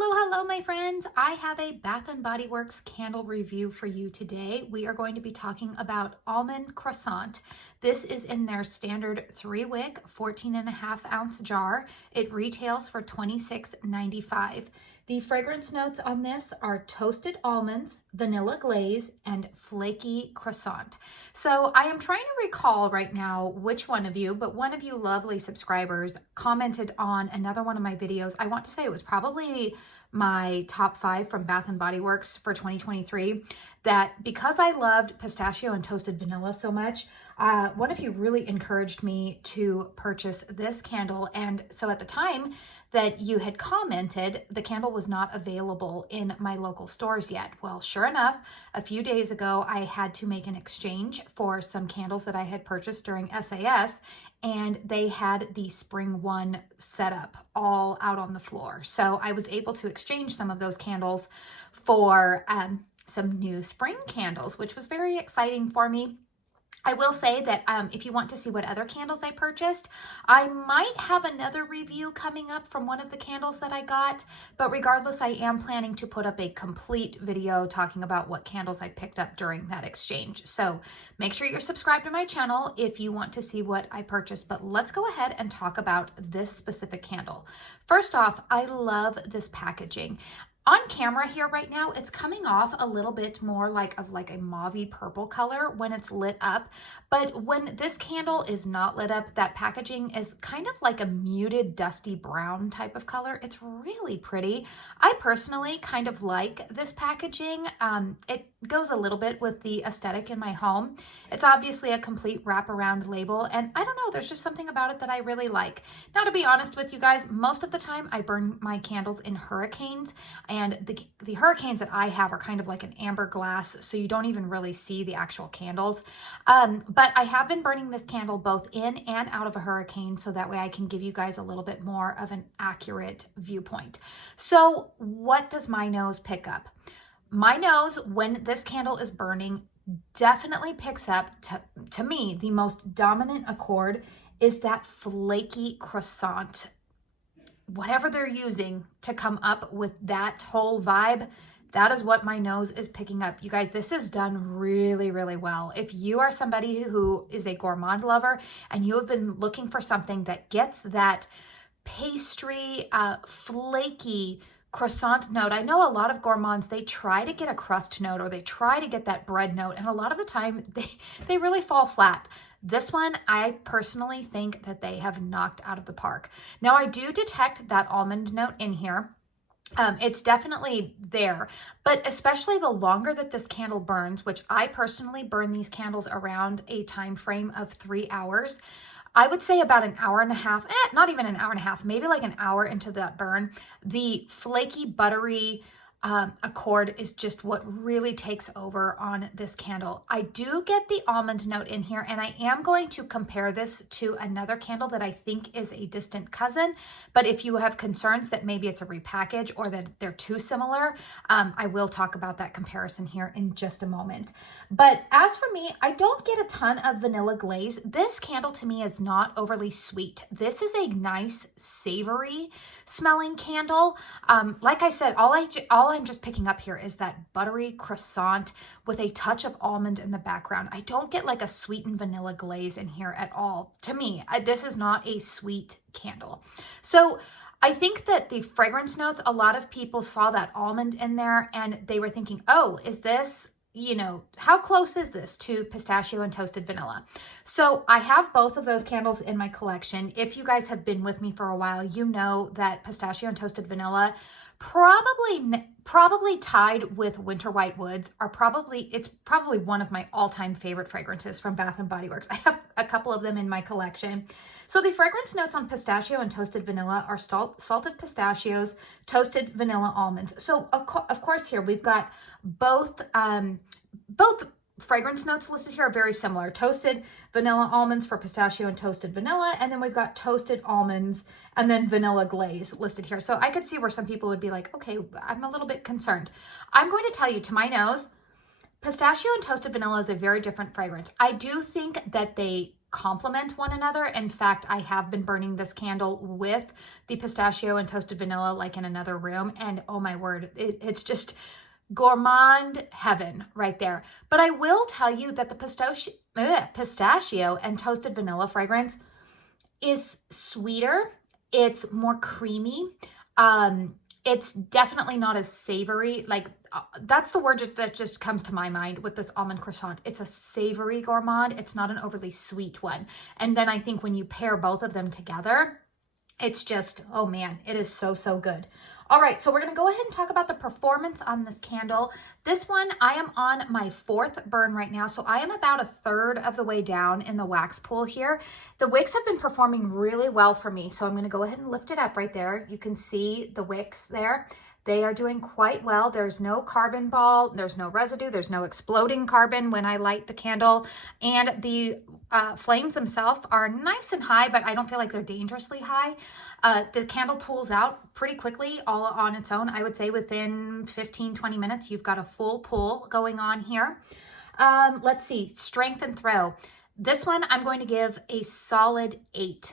Hello, my friends. I have a Bath & Body Works candle review for you today. We are going to be talking about Almond Croissant. This is in their standard 3-wick, 14.5-ounce jar. It retails for $26.95. The fragrance notes on this are toasted almonds, vanilla glaze, and flaky croissant. So I am trying to recall right now which one of you, but one of you lovely subscribers commented on another one of my videos. I want to say it was probably my top 5 from Bath & Body Works for 2023, that because I loved pistachio and toasted vanilla so much, one of you really encouraged me to purchase this candle. And so at the time that you had commented, the candle was not available in my local stores yet. Well, sure enough, a few days ago, I had to make an exchange for some candles that I had purchased during SAS, and they had the spring one set up all out on the floor. So I was able to exchange some of those candles for some new spring candles, which was very exciting for me. I will say that if you want to see what other candles I purchased, I might have another review coming up from one of the candles that I got, but regardless, I am planning to put up a complete video talking about what candles I picked up during that exchange. So make sure you're subscribed to my channel if you want to see what I purchased, but let's go ahead and talk about this specific candle. First off, I love this packaging. On camera here right now, it's coming off a little bit more like a mauvey purple color when it's lit up. But when this candle is not lit up, that packaging is kind of like a muted dusty brown type of color. It's really pretty. I personally kind of like this packaging. It goes a little bit with the aesthetic in my home. It's obviously a complete wraparound label, and I don't know, there's just something about it that I really like. Now, to be honest with you guys, most of the time I burn my candles in hurricanes, and the hurricanes that I have are kind of like an amber glass, so you don't even really see the actual candles. But I have been burning this candle both in and out of a hurricane, so that way I can give you guys a little bit more of an accurate viewpoint. So what does my nose pick up? My nose, when this candle is burning, definitely picks up, to me, the most dominant accord is that flaky croissant. Whatever they're using to come up with that whole vibe, that is what my nose is picking up. You guys, this is done really, really well. If you are somebody who is a gourmand lover and you have been looking for something that gets that pastry, flaky croissant note. I know a lot of gourmands, they try to get a crust note or they try to get that bread note, and a lot of the time they really fall flat. This one, I personally think that they have knocked out of the park. Now, I do detect that almond note in here. It's definitely there, but especially the longer that this candle burns, which I personally burn these candles around a time frame of 3 hours. I would say about an hour and a half, not even an hour and a half, maybe like an hour into that burn, the flaky, buttery accord is just what really takes over on this candle. I do get the almond note in here, and I am going to compare this to another candle that I think is a distant cousin, but if you have concerns that maybe it's a repackage or that they're too similar, I will talk about that comparison here in just a moment. But as for me, I don't get a ton of vanilla glaze. This candle to me is not overly sweet. This is a nice savory smelling candle. Like I said, all I'm just picking up here is that buttery croissant with a touch of almond in the background. I don't get like a sweetened vanilla glaze in here at all. To me, this is not a sweet candle. So I think that the fragrance notes, a lot of people saw that almond in there and they were thinking, oh, is this, you know, how close is this to pistachio and toasted vanilla? So I have both of those candles in my collection. If you guys have been with me for a while, you know that pistachio and toasted vanilla probably tied with Winter White Woods it's probably one of my all-time favorite fragrances from Bath & Body Works. I have a couple of them in my collection. So the fragrance notes on pistachio and toasted vanilla are salted pistachios, toasted vanilla almonds. So of course here we've got both fragrance notes listed here are very similar. Toasted vanilla almonds for pistachio and toasted vanilla. And then we've got toasted almonds and then vanilla glaze listed here. So I could see where some people would be like, okay, I'm a little bit concerned. I'm going to tell you, to my nose, pistachio and toasted vanilla is a very different fragrance. I do think that they complement one another. In fact, I have been burning this candle with the pistachio and toasted vanilla like in another room, and oh my word, it's just gourmand heaven right there. But I will tell you that the pistachio and toasted vanilla fragrance is sweeter. It's more creamy. It's definitely not as savory. Like that's the word that just comes to my mind with this almond croissant. It's a savory gourmand. It's not an overly sweet one. And then I think when you pair both of them together, it's just, oh man, it is so, so good. All right, so we're gonna go ahead and talk about the performance on this candle. This one, I am on my 4th burn right now, so I am about 1/3 of the way down in the wax pool here. The wicks have been performing really well for me, so I'm gonna go ahead and lift it up right there. You can see the wicks there. They are doing quite well. There's no carbon ball, there's no residue, there's no exploding carbon when I light the candle. And the flames themselves are nice and high, but I don't feel like they're dangerously high. The candle pulls out pretty quickly all on its own. I would say within 15-20 minutes, you've got a full pull going on here. Let's see, strength and throw. This one I'm going to give a solid 8,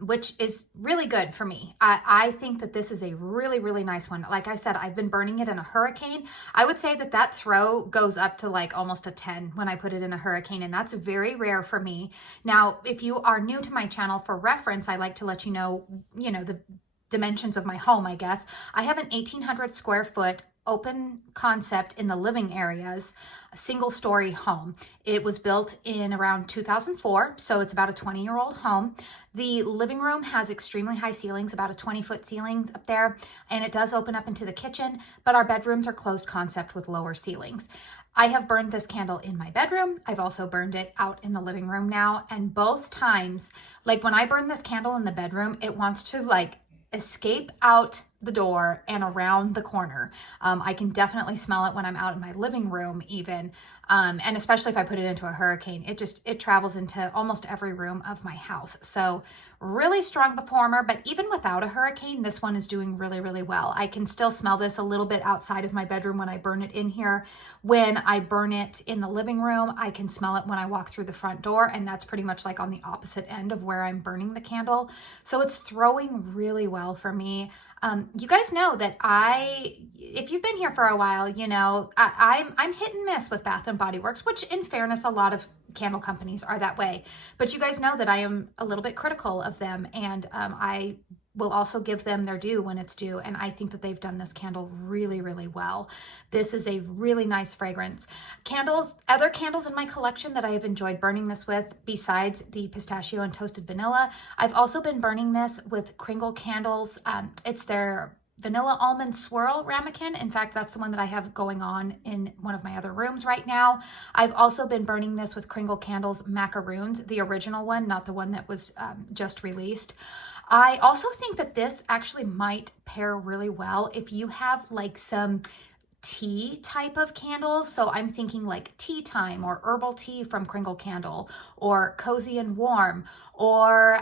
which is really good for me. I think that this is a really, really nice one. Like I said, I've been burning it in a hurricane. I would say that that throw goes up to like almost a 10 when I put it in a hurricane, and that's very rare for me. Now, if you are new to my channel, for reference, I like to let you know, the dimensions of my home, I guess. I have an 1,800 square foot open concept in the living areas, a single story home. It was built in around 2004, so it's about a 20-year-old home. The living room has extremely high ceilings, about a 20-foot ceiling up there, and it does open up into the kitchen, but our bedrooms are closed concept with lower ceilings. I have burned this candle in my bedroom. I've also burned it out in the living room now, and both times, like when I burn this candle in the bedroom, it wants to like escape out the door and around the corner. I can definitely smell it when I'm out in my living room even. And especially if I put it into a hurricane, it travels into almost every room of my house. So really strong performer, but even without a hurricane, this one is doing really, really well. I can still smell this a little bit outside of my bedroom when I burn it in here. When I burn it in the living room, I can smell it when I walk through the front door, and that's pretty much like on the opposite end of where I'm burning the candle. So it's throwing really well for me. You guys know that if you've been here for a while, you know, I'm hit and miss with Bath & Body Works, which in fairness, a lot of candle companies are that way. But you guys know that I am a little bit critical of them, and I will also give them their due when it's due. And I think that they've done this candle really, really well. This is a really nice fragrance. Other candles in my collection that I have enjoyed burning this with, besides the pistachio and toasted vanilla, I've also been burning this with Kringle candles. It's their vanilla almond swirl ramekin. In fact, that's the one that I have going on in one of my other rooms right now. I've also been burning this with Kringle candles macaroons, the original one, not the one that was just released. I also think that this actually might pair really well if you have like some tea type of candles. So I'm thinking like tea time or herbal tea from Kringle Candle, or cozy and warm, or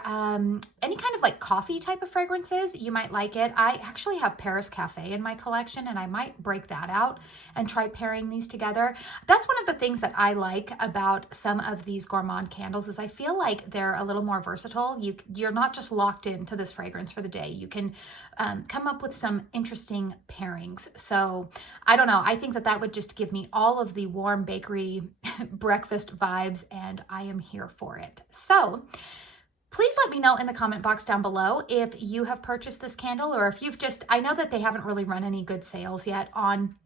any kind of like coffee type of fragrances. You might like it. I actually have Paris Cafe in my collection, and I might break that out and try pairing these together. That's one of the things that I like about some of these gourmand candles, is I feel like they're a little more versatile. You're not just locked into this fragrance for the day. You can come up with some interesting pairings. So I don't know. I think that that would just give me all of the warm bakery breakfast vibes, and I am here for it. So please let me know in the comment box down below if you have purchased this candle, or if you've I know that they haven't really run any good sales yet on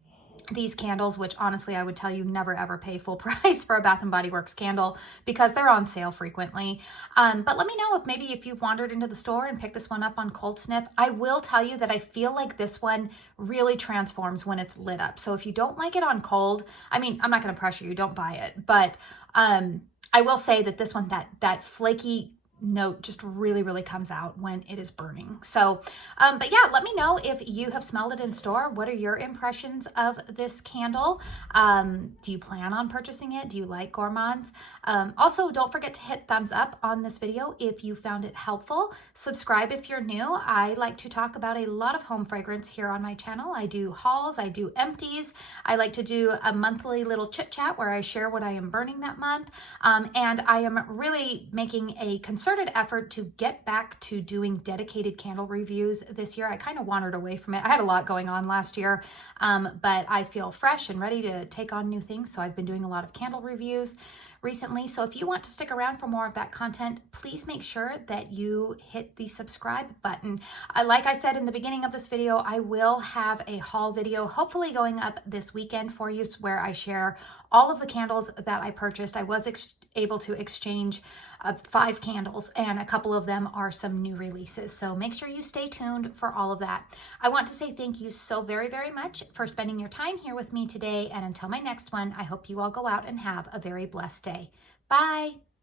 these candles, which honestly I would tell you never ever pay full price for a Bath & Body Works candle, because they're on sale frequently. But let me know if you've wandered into the store and picked this one up on Cold Sniff. I will tell you that I feel like this one really transforms when it's lit up. So if you don't like it on cold, I mean, I'm not going to pressure you, don't buy it, but I will say that this one, that flaky note just really, really comes out when it is burning. So, but yeah, let me know if you have smelled it in store. What are your impressions of this candle? Do you plan on purchasing it? Do you like gourmands? Also, don't forget to hit thumbs up on this video if you found it helpful. Subscribe if you're new. I like to talk about a lot of home fragrance here on my channel. I do hauls, I do empties. I like to do a monthly little chit chat where I share what I am burning that month. And I am really making a concerted effort to get back to doing dedicated candle reviews this year. I kind of wandered away from it. I had a lot going on last year, but I feel fresh and ready to take on new things. So I've been doing a lot of candle reviews recently. So if you want to stick around for more of that content, please make sure that you hit the subscribe button. Like I said in the beginning of this video, I will have a haul video hopefully going up this weekend for you where I share all of the candles that I purchased. I was able to exchange 5 candles, and a couple of them are some new releases. So make sure you stay tuned for all of that. I want to say thank you so very, very much for spending your time here with me today. And until my next one, I hope you all go out and have a very blessed day. Bye.